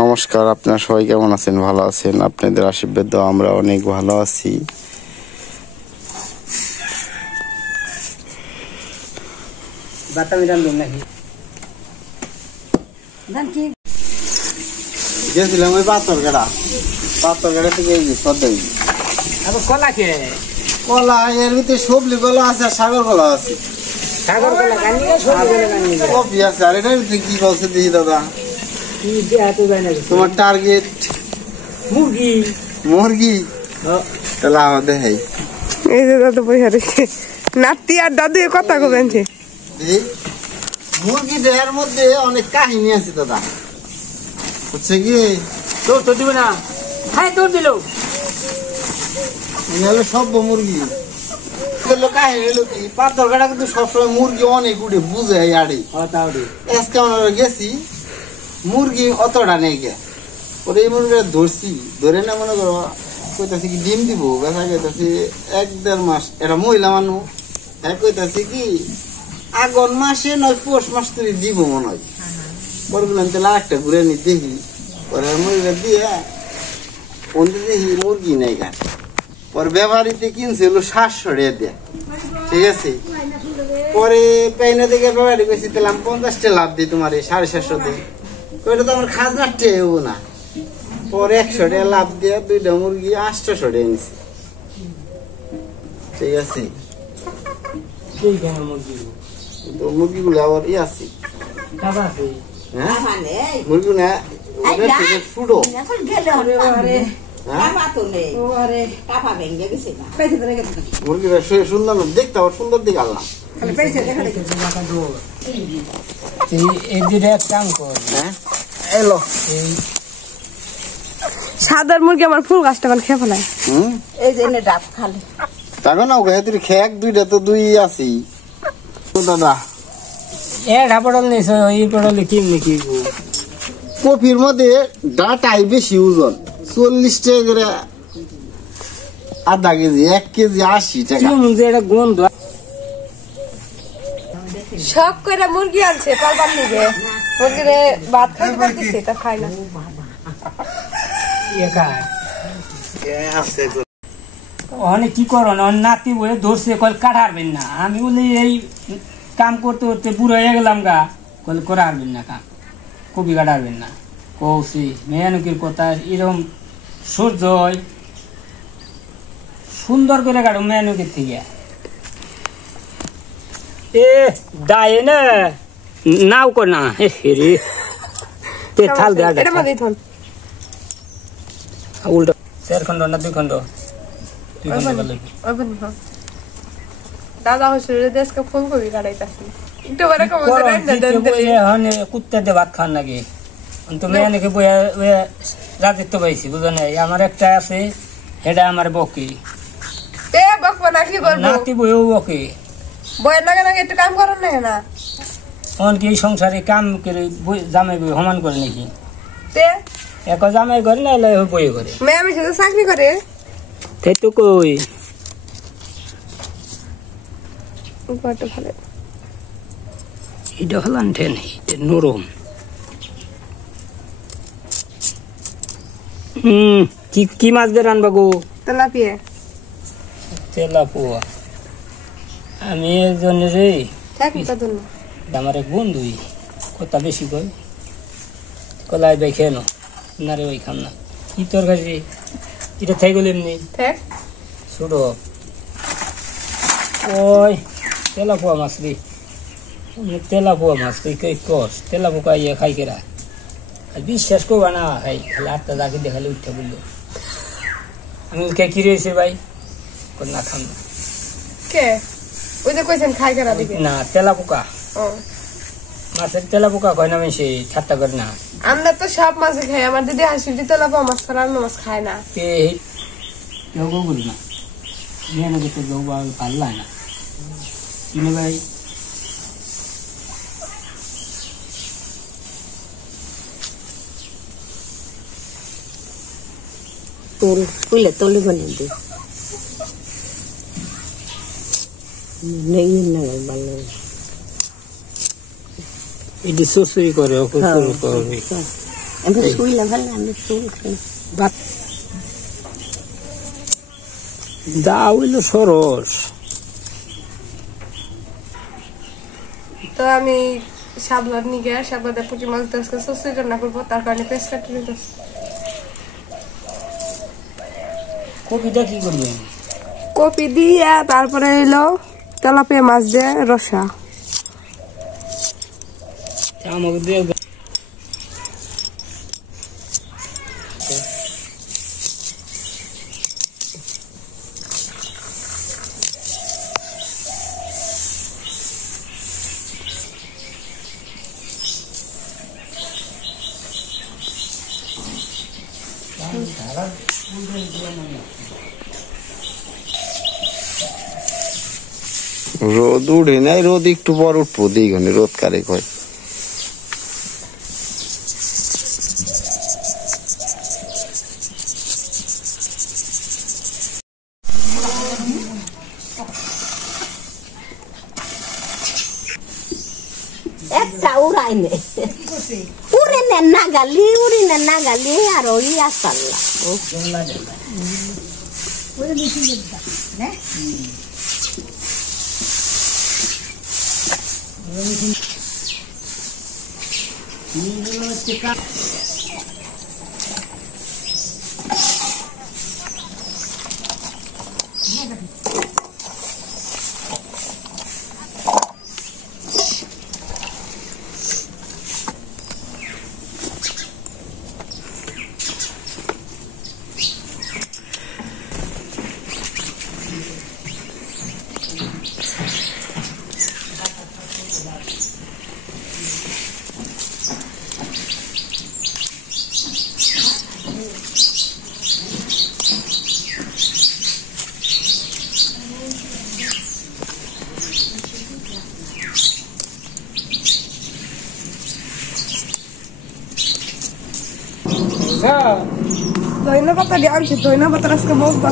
নমস্কার, আপনারা সবাই কেমন আছেন? ভালো আছেন? আপনাদের আশীর্বাদ আমরা অনেক ভালো আছি। গেছিলাম ওই পাথরগাড়া থেকে কলা খেয়ে কলা এর ভিতরে সবজি কলা আছে আর সাগর কলা আছে। কপি আছে আর এটার ভিতরে কি বলছে দেখি দাদা। তোমার টার্গেট মুরগি তাহলে আমাদের এই যে দাদু বইয়া রয়েছে, নাতি আর দাদু কথা বলছে। মুরগি দেহের মধ্যে অনেক কাহিনী আছে দাদা, হচ্ছে কি তোর তো দিবে না, হ্যাঁ তোর দিল সব মুরগি কাহিনী হলো কি পাথরঘাটা কিন্তু সবসময় মুরগি অনেক উঠে বুঝে আড়ে। আজকে আমরা গেছি মুরগি অতটা নেই গে, ওর এই মুরগিটা ধরছি, ধরে না মনে করো কইতাছি কি ডিম দিব, বেচা কইতাছি 1-1.5 মাস। এটা মহিলা মানুষ, হ্যাঁ কইতাছি কি আগুন মাসে নয় পৌষ মাস তুই দিব মনে হয়। পরে বললাম তাহলে আরেকটা ঘুরে নি দেখি, পরে মুরগিটা দিয়ে ওনতে দেখি মুরগি নেই গা। পরে ব্যবহারিতে কিনছিল 700 টাকা দিয়ে, ঠিক আছে। পরে পেইনা থেকে ব্যবহারি কইছি তাহলে 50 টাকা লাভ দিই তোমার 750 দিয়ে, ওইটা তো আমার খাজনার টেও না। পরে 100 টাকা লাভ দিয়ে 2টা মুরগি 800 টাকা নিছি, ঠিক আছে। তো মুরগিগুলো আবার ই আছে, হ্যাঁ মুরগি না ফুটো মুরগিটা সুন্দর দেখতে, আবার সুন্দর দিকে আল্লাহ সাদার মুরগি আমার ফুল গাছটা খেয়ে ফেলায়। এই যে ডাব খালি তখন না তুই খেক 2টা তো 2 আছি দাদা। পটল নিস পটল কি কপির মধ্যে ডাটাই বেশি ওজন, 40 টাকা করে আধা কেজি, 1 কেজি 80 টাকা। গন্ধ শখ করে মুরগি আনছে পালবার নিবে, মুরগিরে ভাত খাইতে পারতেছে তা খায় না। অনেক কি করো না, নাতি বলে ধরছে কল কাটারবেন না। আমি বলি এই কাম করতে করতে বুড়ো হয়ে গেলাম গা, কল করে আরবেন না কাম, কবি কাটারবেন না। কৌশি মেয়ানুকির কথা এরকম সূর্য সুন্দর করে কাটো মেয়ানুকির থেকে। এ দায়ে না নাও কর না রে থাল উল্টো 4 খন্ড না 2 খন্ড দাদা হচ্ছে দেশকে ফুলকপি কাটাইতেছে কুত্তা দিয়ে ভাত খান নাকি। তুমি অনেকে রাজত্ব পাইছি বুঝো নাই। আমার একটা আছে এটা আমার বকি বকবো না, কি করবো নাতি বইও বকে বইয়ের নাগে নাগে একটু কাম করেন না। তখন কি এই সংসারে কাম করে জামাই বই সমান করে নাকি? এক জামাই করে না বই করে আমি শুধু চাকরি করে তাই তো কই ভালো। এটা হলাম ঠেন নরম। কি মাছ দিয়ে রানবা গো? তেলাপিয়া। তেলাপুয়া আমি একজন রে আমার এক বন্ধুই কথা বেশি কই কলাই বাই খেয়ে না রে ওই খাম না। কি তরকারি এটা থাই গেল এমনি ছোট ওই তেলাপুয়া মাছ রে, তেলাপুয়া মাছ কই কস তেলাপুয়া ইয়ে খাই কেরা বিশ্বাস করবা না খাই খালি 8টা দাগে দেখালে উঠে বললো। আমি কি রয়েছে ভাই না খাম না। কে ওই যে কইছেন খাই কেরা দিকে না তেলাপোকা মাছের তেলাপোকা কয় না বেশি ঠাট্টা করে না। আমরা তো সব মাছ খাই, আমার দিদি হাসি দি তেলাপোকা মাছ ছাড়া অন্য মাছ খায় না। কেউ বলি না মেয়ে তো কেউ ভালো লাগে না কিনে ভাই। ফুলে তলি বানিয়ে দে নেই না ভালো এটি শ্বশুরি করে আমি শুইলাম ভালো আমি চুল দা হইল সরস। তো আমি শাপলার নিয়ে শাপলাতে পুঁটি মাছ দিয়ে আজকে সবজি রান্না করবো, তার কারণে পেস্ট কাটি নিতেছি। কপিটা কি করবেন? কপি দিয়ে তারপরে এলো তেলাপিয়া মাছ দিয়ে রসা। আমাকে দিয়ে রোদ উঠে নাই, রোদ একটু পর উঠবো দিইগনে, রোদ কারে কয়। একটা উড়াই নে উড়ে নেন না গালি উড়ি নেন না গালি আর ওই আসাল্লা ধনিয়া পাতা দিয়ে আনছি, ধনিয়া পাতা আজকে বসবা।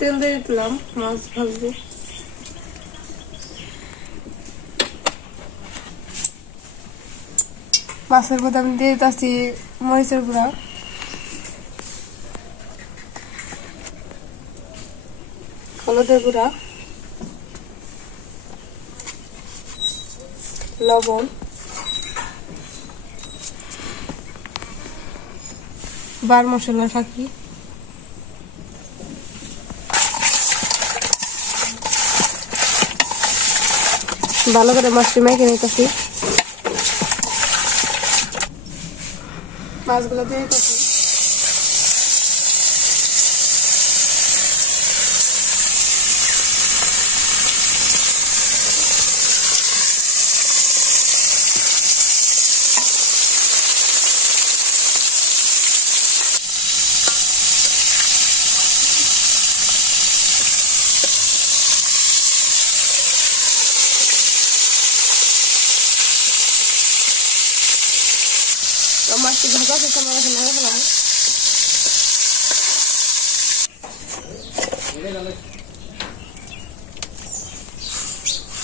তেল দিয়ে দিলাম, মাছ ভাজবো। মাছের মধ্যে আমি দিয়ে দিতেছি মরিচের গুঁড়া, হলুদের গুঁড়া, লবণ, বার মশলা থাকি, ভালো করে মাছটি মেখে নিতেছি। মাছগুলো দিয়ে দিতেছি। মাছটি ভাজা শেষে আমরা এখানে নামিয়ে ফেলাম।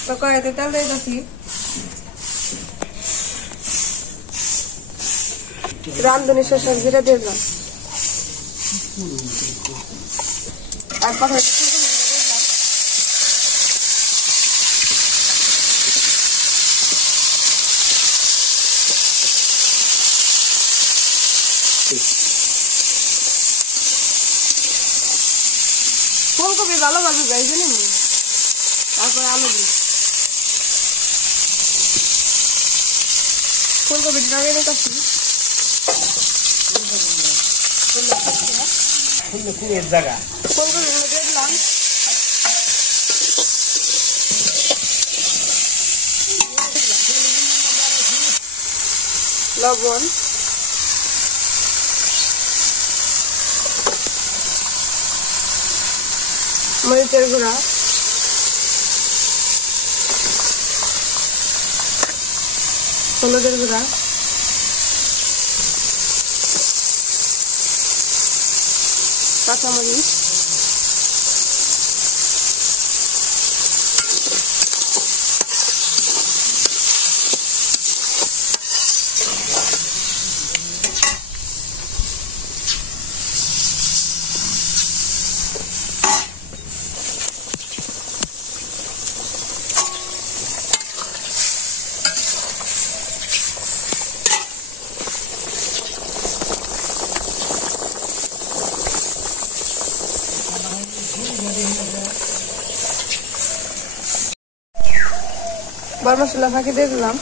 তো কড়াইতে তেল দিয়ে দিচ্ছি, রাঁধুনি সরষের জিরা দিয়ে দিলাম, আর পাখা ফুলকপি ভালোভাবে ভেজে নিব, তারপরে আলু দিই। ফুলকপিটা নামিয়ে নিতেছি। ফুলকপির মধ্যে দিলাম লবণ, মরিচের গুঁড়া, হলুদের গুঁড়া, কাঁচামরিচ, বার মশলা ফাঁকি দিয়ে দিলাম।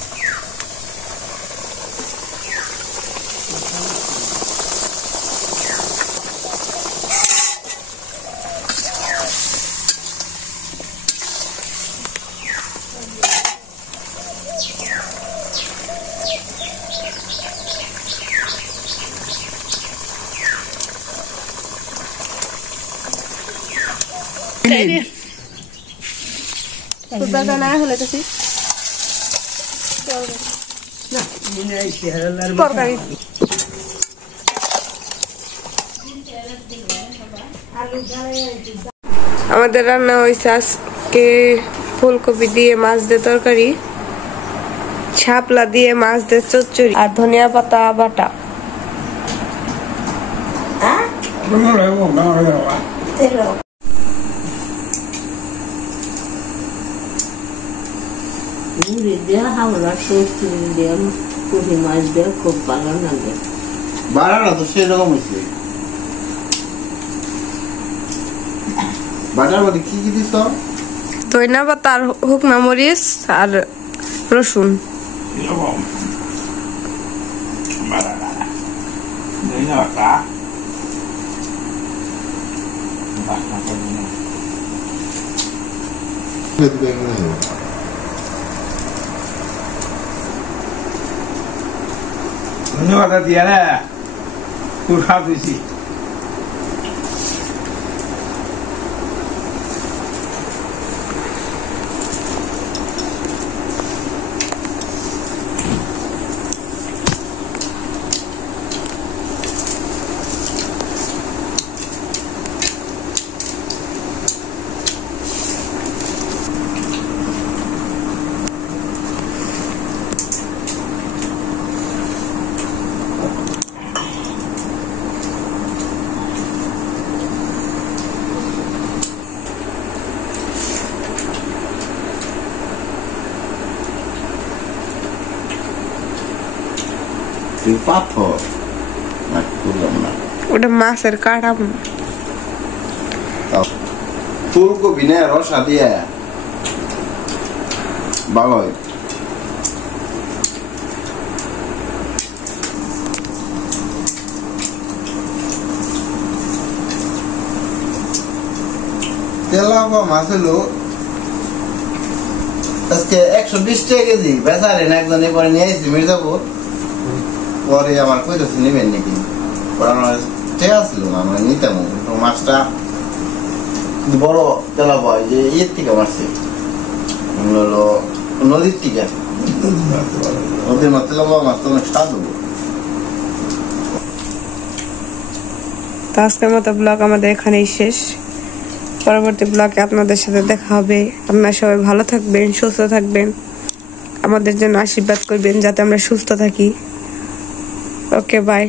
না হলে তো তরকারি আমাদের রান্না হয়েছে আজকে ফুলকপি দিয়ে মাছ দিয়ে তরকারি, শাপলা দিয়ে মাছ দিয়ে চচ্চড়ি আর ধনিয়া পাতা বাটা। মুড়ি দিয়ে হাওড়া সরষে দিয়ে পুঁটি মাছ দিয়ে খুব ভালো লাগে। বাড়াটা তো সেরকম হয়েছে। বাটার মধ্যে কি কি দিছ? ধনিয়া পাতা আর শুকনা মরিচ আর রসুন। ধন্যবাদ দিয়া না, খুব স্বাদ হয়েছি। পাথর ওটা মাছের কাটা। ফুলকপি না রসা দিয়ে ভালো হয়। তেলাপোয়া মাছ হলো আজকে 120 টাকা কেজি। বেচারেন একজন এবারে নিয়ে আসছি মির্জাপুর, পরে আমার কইতেছে নেবেন নাকি, আমার টেয়া ছিল না, আমরা নিতাম। মাছটা বড় তেলাপোয়া, যে ইয়ের থেকে মারছে, হলো নদীর থেকে। নদীর মাছ তেলাপোয়া মাছ তো অনেক স্বাদ হবো। তো আজকের মতো ব্লগ আমাদের এখানেই শেষ। পরবর্তী ব্লগে আপনাদের সাথে দেখা হবে। আপনারা সবাই ভালো থাকবেন, সুস্থ থাকবেন, আমাদের জন্য আশীর্বাদ করবেন যাতে আমরা সুস্থ থাকি। ওকে, বাই।